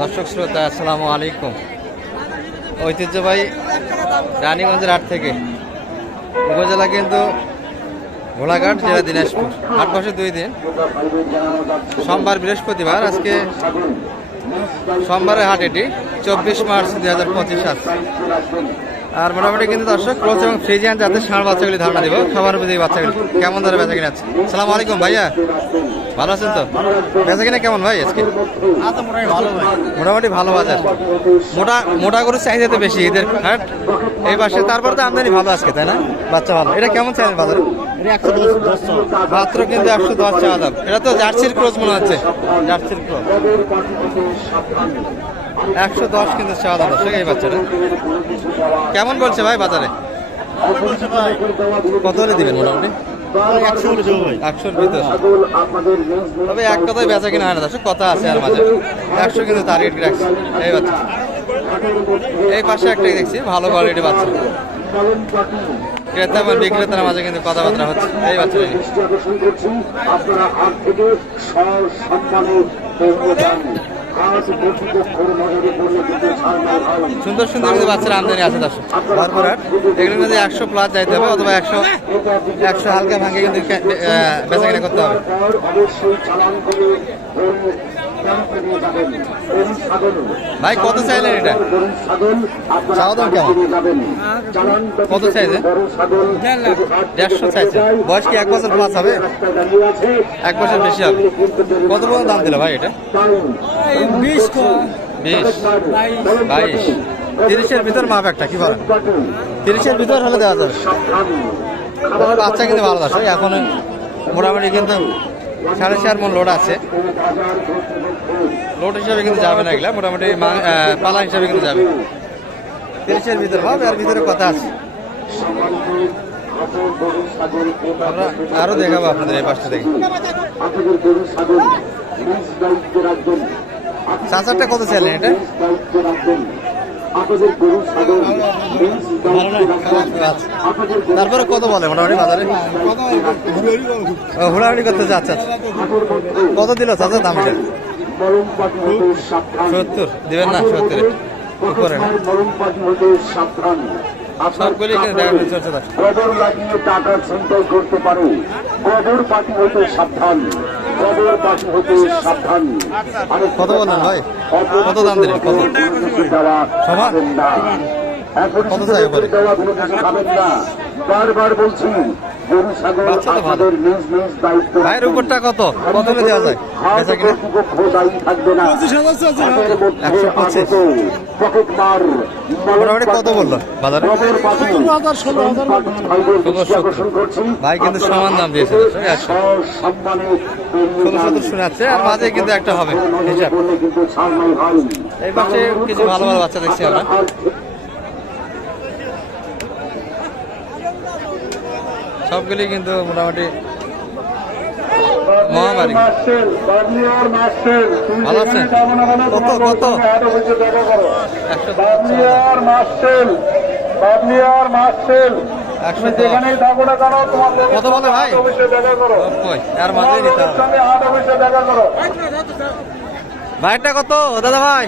দর্শক শ্রোতা, আসসালামু আলাইকুম। ঐতিহ্যবাহী রানীগঞ্জের হাট থেকে উপজেলা কিন্তু ঘোড়াঘাট, জেলা দিনাজপুর। হাট মাসে দুই দিন। সোমবার বৃহস্পতিবার, আজকে সোমবারের হাট এটি, চব্বিশ মার্চ দুই হাজার পঁচিশ আর মোটামুটি কিন্তু দর্শক ক্রোচ এবং ফ্রিজিয়ান যাতে ষাঁড় বাচ্চাগুলি ধারণা দিব, খাবার বুঝে বাচ্চাগুলি। কেমন ধরে বেচা কিনা আছে? সালাম আলাইকুম, ভাইয়া। ভালো আছেন তো? বেচা কিনা কেমন ভাই আজকে? মোটামুটি ভালো বাজার। মোটা মোটা গরুর চাহিদাতে বেশি এদের হাট এই পাশে তারপর তো আমদানি ভালো আজকে, তাই না? বাচ্চা ভালো। এটা কেমন চাইলেন বাজারে? মাত্র কিন্তু একশো দশ চাওয়া এটা তো জার্সির ক্রোজ মনে হচ্ছে। জার্সির ক্রোজ একশো দশ কিন্তু চাওয়া দাম এই বাচ্চাটা কেমন বলছে ভাই বাজারে? কত হলে দিবেন মোটামুটি? একশোর তবে বেচা কিনা হয় না কথা আছে আর মাঝে। একশো কিন্তু এই বাচ্চা। এই একটাই দেখছি, ভালো বাচ্চা। ক্রেতা বিক্রেতার মাঝে কিন্তু কথাবার্তা হচ্ছে। এই বাচ্চা আপনারা হয় সুন্দর সুন্দর কিন্তু বাচ্চারা আমদানি আছে দর্শক। তারপর এগুলো যদি একশো প্লাস যাইতে হবে অথবা একশো একশো হালকা ভাঙে কিন্তু বেচা কিনা করতে হবে পর অবশ্যই চালান করে গরু ব্যাংকে নিয়ে যাবেন গরু ছাগল ভাই কত চাইলেন এটা? দাম আপনারা কেমন? কত চাইছে? দেড়শো চাইছে। বয়স কি এক বছর প্লাস হবে? এক বছর বেশি হবে। কত পর্যন্ত দাম দিল ভাই এটা? বিশ বাইশ। তিরিশের ভিতর মাপ একটা কি বলেন? তিরিশের ভিতর হলে দেওয়া যাবে। বাচ্চা কিন্তু ভালো আছে এখন মোটামুটি কিন্তু সাড়ে চার মন লোড আছে। লোড হিসাবে কিন্তু যাবে না এগুলা, মোটামুটি পালা হিসাবে কিন্তু যাবে। তিরিশের ভিতরে ভাব এর ভিতরে কথা আছে। আমরা আরও দেখাবো আপনাদের এই পাশটা দেখি। চাচারটা কত চাইলেন এটা? আপনাদের গরু ছাগল আচ্ছা। তারপরে কত বলে মোটামুটি বাজারে? হুড়াহুড়ি করতে যাচ্ছে আচ্ছা। কত দিল চাচা দাম সত্তর। দিবেন না সত্তরে। উপরে না। আপনার টাকা ছিনতাই করতে পারে। গোবর পাটি হতে সাবধান। গোবর হতে সাবধান কত বললেন ভাই? কত দাম দিলেন? কত? সমান? কত চাই দেওয়া কোনো কিছু খাবেন না বারবার বলছি গরু ছাগল। আপনাদের নিজ নিজ দায়িত্ব ভাইয়ের উপরটা কত? কত হলে দেওয়া যায়? কর্তৃপক্ষ দায়ী থাকবে না। মধ্যে আগত পকেট মার মোটামুটি কত বলল? বাজারে। আকর্ষণ করছি। ভাই কিন্তু সমান দাম দিয়েছে সম্মানে শোনাচ্ছে আর মাঝে কিন্তু একটা হবে এই পাশে কিছু ভালো ভালো বাচ্চা দেখছি আমরা। সবগুলি কিন্তু মোটামুটি মহামারী। ভালো? কত, কত? কত বলে ভাই? আর ভাইটা কত? দাদা ভাই।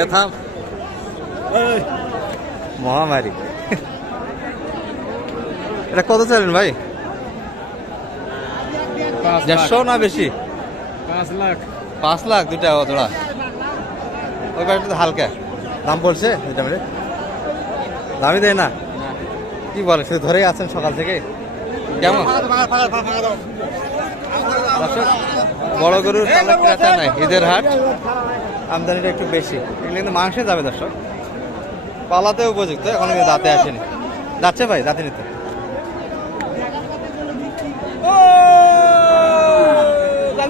এ থাম। মহামারী। এটা কত চাইলেন ভাই? দেড়শো না বেশি? পাঁচ লাখ। পাঁচ লাখ দুটা জোড়া ওই পাশটা তো হালকা। দাম বলছে দুটা মিলে দামই দেয় না। কি বলে শুধু ধরেই আছেন সকাল থেকে? কেমন? বড় গরুর ক্রেতা নাই। ঈদের হাট। আমদানিটা একটু বেশি। এগুলো কিন্তু মাংসে যাবে দর্শক। পালাতে উপযুক্ত এখন কিন্তু দাঁতে আসেনি। যাচ্ছে ভাই দাঁতে নিতে।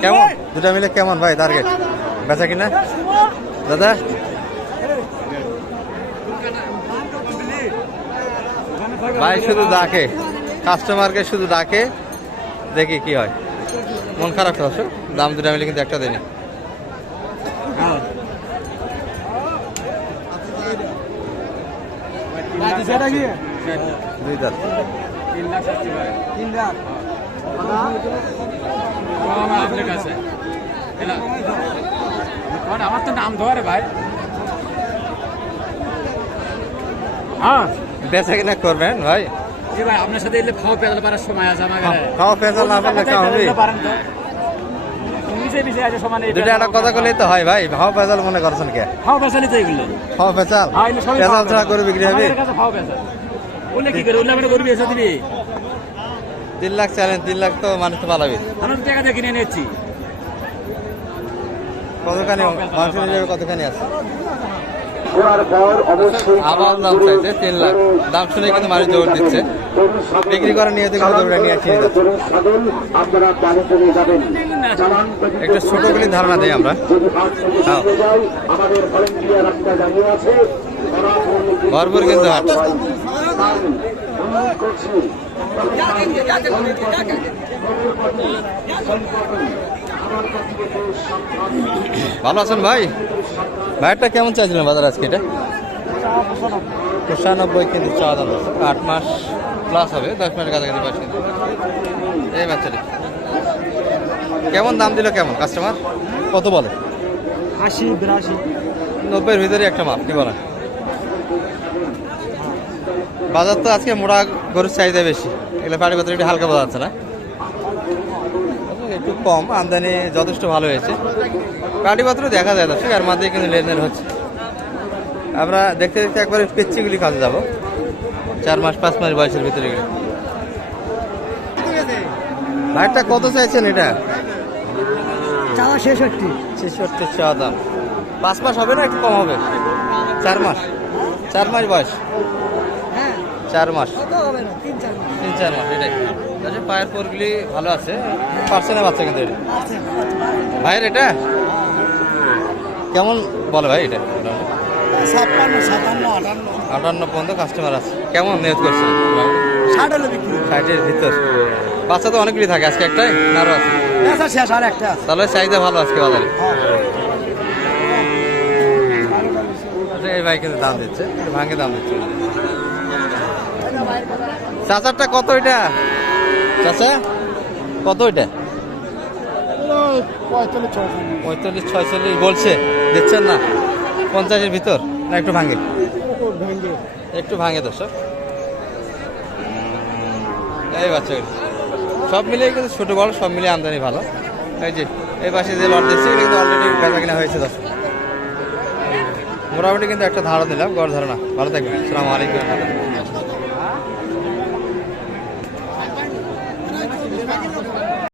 কেমন? দুটা মিলে কেমন ভাই টার্গেট? বেচা কিনা? দাদা? ভাই শুধু ডাকে কাস্টমারকে শুধু ডাকে দেখি কি হয়। মন খারাপ তো দর্শক দাম দুটা মিলে কিন্তু একটা দেয়নি। দুই দাঁত। তিন আপনার কাছে। এলা। মানে আমার তো নাম ধরে ভাই। হ্যাঁ বেচা কিনা করবেন ভাই। আপনার সাথে এলে খাওয়া পেঁয়াজ পারার সময় আছে আমার কাছে খাওয়া পেঁচাল পারলে হবে পারেন তো মিশে মিশে আছে সমানে দুটো একটা কথা করলেই তো হয় ভাই। ভাও পেঁচাল মনে করছেন কে? খাওয়া পেঁচালি তো এগুলো। খাওয়া পেঁচাল এগুলো সবই পেঁচাল ছাড়া করে বিক্রি হবে? আমাদের পেঁচাল বললে কি করে? বললে আমরা করবি এসে দিবি? তিন লাখ চালেন তিন লাখ তো মানুষ তো পালাবে আমরা টাকা দিয়ে কিনে নিচ্ছি কতখানি কতখানি আছে? করার পর অবশ্যই আবার দাম চাইছে তিন লাখ। দাম শুনে কিন্তু মানুষ জোর দিচ্ছে। বিক্রি করার কিন্তু নিয়ে চালান যদি একটু ছোটগুলি ধারণা দেই আমরা। হ্যাঁ। ভরপুর কিন্তু হাট। ভালো আছেন ভাই? ভাইটা কেমন চাইছিলেন বাজার আজকে এটা? পঁচানব্বই কিন্তু চাওয়া দাম। আট মাস প্লাস হবে দশ মাসের কাছাকাছি বয়স কিন্তু এই বাচ্চাটি। কেমন দাম দিল কেমন? কাস্টমার কত বলে? আশি বিরাশি। নব্বইয়ের ভিতরে একটা মাপ কি বলেন? বাজার তো আজকে মোড়া গরুর চাহিদা বেশি। এগুলো পাটি পাত্র একটু হালকা বোঝা যাচ্ছে না। একটু কম আমদানি যথেষ্ট ভালো হয়েছে। পাটি পাত্র দেখা যায় দর্শক আর মাঝে কিন্তু লেনদেন হচ্ছে। আমরা দেখতে দেখতে একবারে পেচ্ছিগুলি কাজে যাব। চার মাস পাঁচ মাস বয়সের ভিতরে এগুলো ভাইটা কত চাইছেন এটা? চাওয়া ছেষট্টি। ছেষট্টি চা দাম। পাঁচ মাস হবে না একটু কম হবে? চার মাস। চার মাস বয়স? চার মাস। তিন চার মাস। এটাই। পায়ের পোরগুলি ভালো আছে। পার্সেন্টের বাচ্চা কিন্তু এটা। ভাইয়ের এটা? কেমন বলে ভাই এটা? ছাপ্পান্ন সাতান্ন আটান্ন। আটান্ন পর্যন্ত কাস্টমার আছে। কেমন নিয়োগ করছে ষাট হলে বিক্রি ষাটের ভিতর। বাচ্চা তো অনেকগুলি থাকে আজকে একটাই আরও আছে? শেষ আর একটা আছে। তাহলে চাহিদা ভালো আজকে বাজারে? আচ্ছা এই ভাই কিন্তু দাম দিচ্ছে। ভাঙে দাম দিচ্ছে। চাচারটা কত এটা? চাচা কত এটা? পঁয়তাল্লিশ, ছয়চল্লিশ বলছে। দিচ্ছেন না? পঞ্চাশের ভিতর? না, একটু ভাঙে। একটু ভাঙে দর্শক। এই বাচ্চা সব মিলিয়ে কিন্তু ছোটো বড়, সব মিলিয়ে আমদানি ভালো। এই যে, এই পাশে যে লট দিচ্ছে এগুলো কিন্তু অলরেডি বেচা কিনা হয়েছে দর্শক। মোটামুটি কিন্তু একটা ধারণা দিলাম, গড় ধারণা। ভালো থাকবেন। সালামালাইকুম